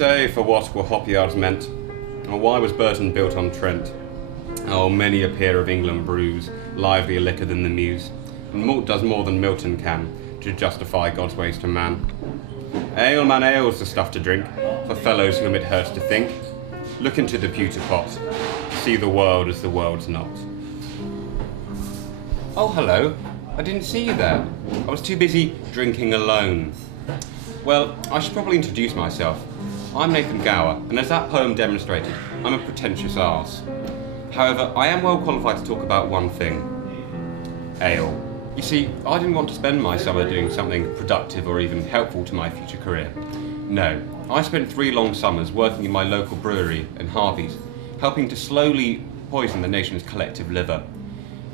say for what were hop yards meant? Or why was Burton built on Trent? Oh, many a peer of England brews livelier liquor than the Muse, and malt does more than Milton can to justify God's ways to man. Ale, man, ale's the stuff to drink, for fellows whom it hurts to think. Look into the pewter pot, see the world as the world's not. Oh, hello. I didn't see you there. I was too busy drinking alone. Well, I should probably introduce myself. I'm Nathan Gower, and as that poem demonstrated, I'm a pretentious arse. However, I am well qualified to talk about one thing. Ale. You see, I didn't want to spend my summer doing something productive or even helpful to my future career. No, I spent 3 long summers working in my local brewery in Harvey's, helping to slowly poison the nation's collective liver.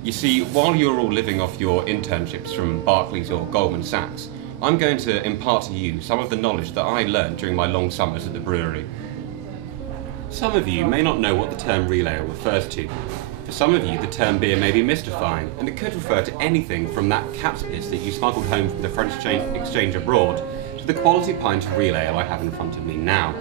You see, while you're all living off your internships from Barclays or Goldman Sachs, I'm going to impart to you some of the knowledge that I learned during my long summers at the brewery. Some of you may not know what the term real ale refers to. For some of you, the term beer may be mystifying, and it could refer to anything from that cat's piss that you smuggled home from the French exchange abroad to the quality pint of real ale I have in front of me now.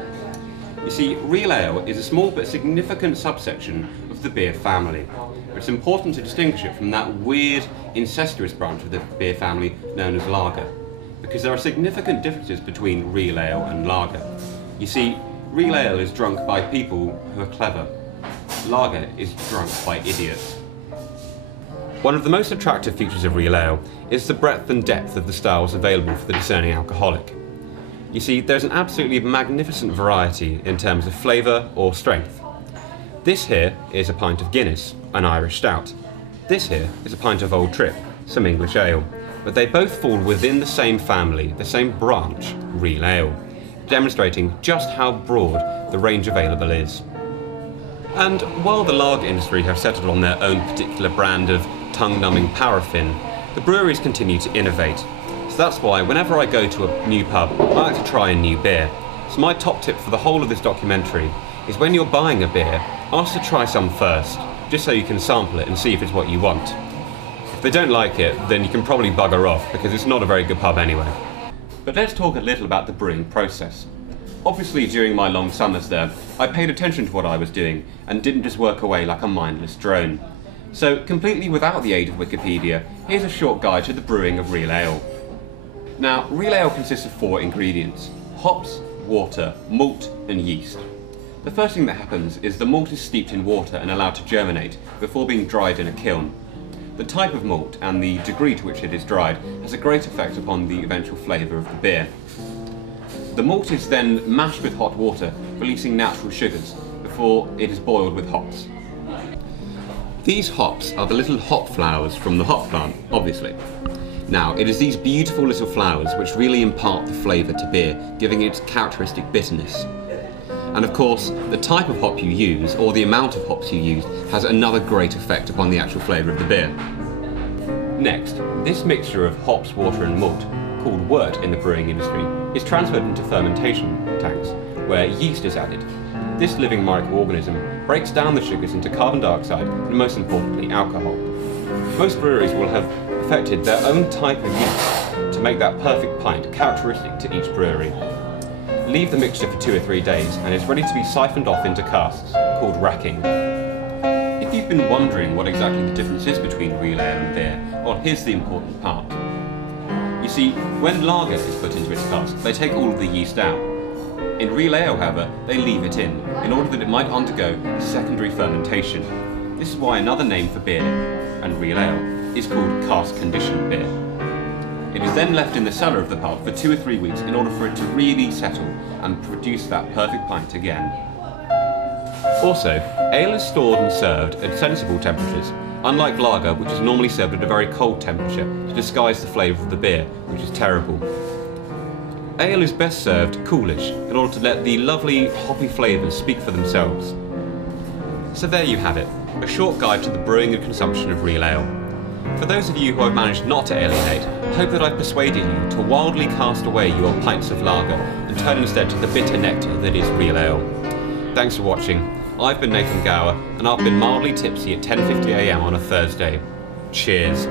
You see, real ale is a small but significant subsection of the beer family. It's important to distinguish it from that weird, incestuous branch of the beer family known as lager, because there are significant differences between real ale and lager. You see, real ale is drunk by people who are clever. Lager is drunk by idiots. One of the most attractive features of real ale is the breadth and depth of the styles available for the discerning alcoholic. You see, there's an absolutely magnificent variety in terms of flavour or strength. This here is a pint of Guinness, an Irish stout. This here is a pint of Old Trip, some English ale. But they both fall within the same family, the same branch, real ale, demonstrating just how broad the range available is. And while the lager industry have settled on their own particular brand of tongue-numbing paraffin, the breweries continue to innovate. So that's why whenever I go to a new pub, I like to try a new beer. So my top tip for the whole of this documentary is when you're buying a beer, ask to try some first, just so you can sample it and see if it's what you want. If they don't like it, then you can probably bugger off because it's not a very good pub anyway. But let's talk a little about the brewing process. Obviously, during my long summers there, I paid attention to what I was doing and didn't just work away like a mindless drone. So, completely without the aid of Wikipedia, here's a short guide to the brewing of real ale. Now, real ale consists of 4 ingredients: hops, water, malt and yeast. The first thing that happens is the malt is steeped in water and allowed to germinate before being dried in a kiln. The type of malt and the degree to which it is dried has a great effect upon the eventual flavour of the beer. The malt is then mashed with hot water, releasing natural sugars, before it is boiled with hops. These hops are the little hop flowers from the hop plant, obviously. Now, it is these beautiful little flowers which really impart the flavour to beer, giving it its characteristic bitterness. And of course, the type of hop you use, or the amount of hops you use, has another great effect upon the actual flavour of the beer. Next, this mixture of hops, water and malt, called wort in the brewing industry, is transferred into fermentation tanks, where yeast is added. This living microorganism breaks down the sugars into carbon dioxide and, most importantly, alcohol. Most breweries will have perfected their own type of yeast to make that perfect pint characteristic to each brewery. Leave the mixture for 2 or 3 days and it's ready to be siphoned off into casks, called racking. If you've been wondering what exactly the difference is between real ale and beer, well, here's the important part. You see, when lager is put into its cask, they take all of the yeast out. In real ale, however, they leave it in order that it might undergo secondary fermentation. This is why another name for beer, and real ale, is called cask-conditioned beer. It is then left in the cellar of the pub for 2 or 3 weeks in order for it to really settle and produce that perfect pint again. Also, ale is stored and served at sensible temperatures, unlike lager, which is normally served at a very cold temperature to disguise the flavour of the beer, which is terrible. Ale is best served coolish in order to let the lovely hoppy flavours speak for themselves. So there you have it, a short guide to the brewing and consumption of real ale. For those of you who have managed not to alienate, I hope that I've persuaded you to wildly cast away your pints of lager and turn instead to the bitter nectar that is real ale. Thanks for watching. I've been Nathan Gower, and I've been mildly tipsy at 10:50 AM on a Thursday. Cheers.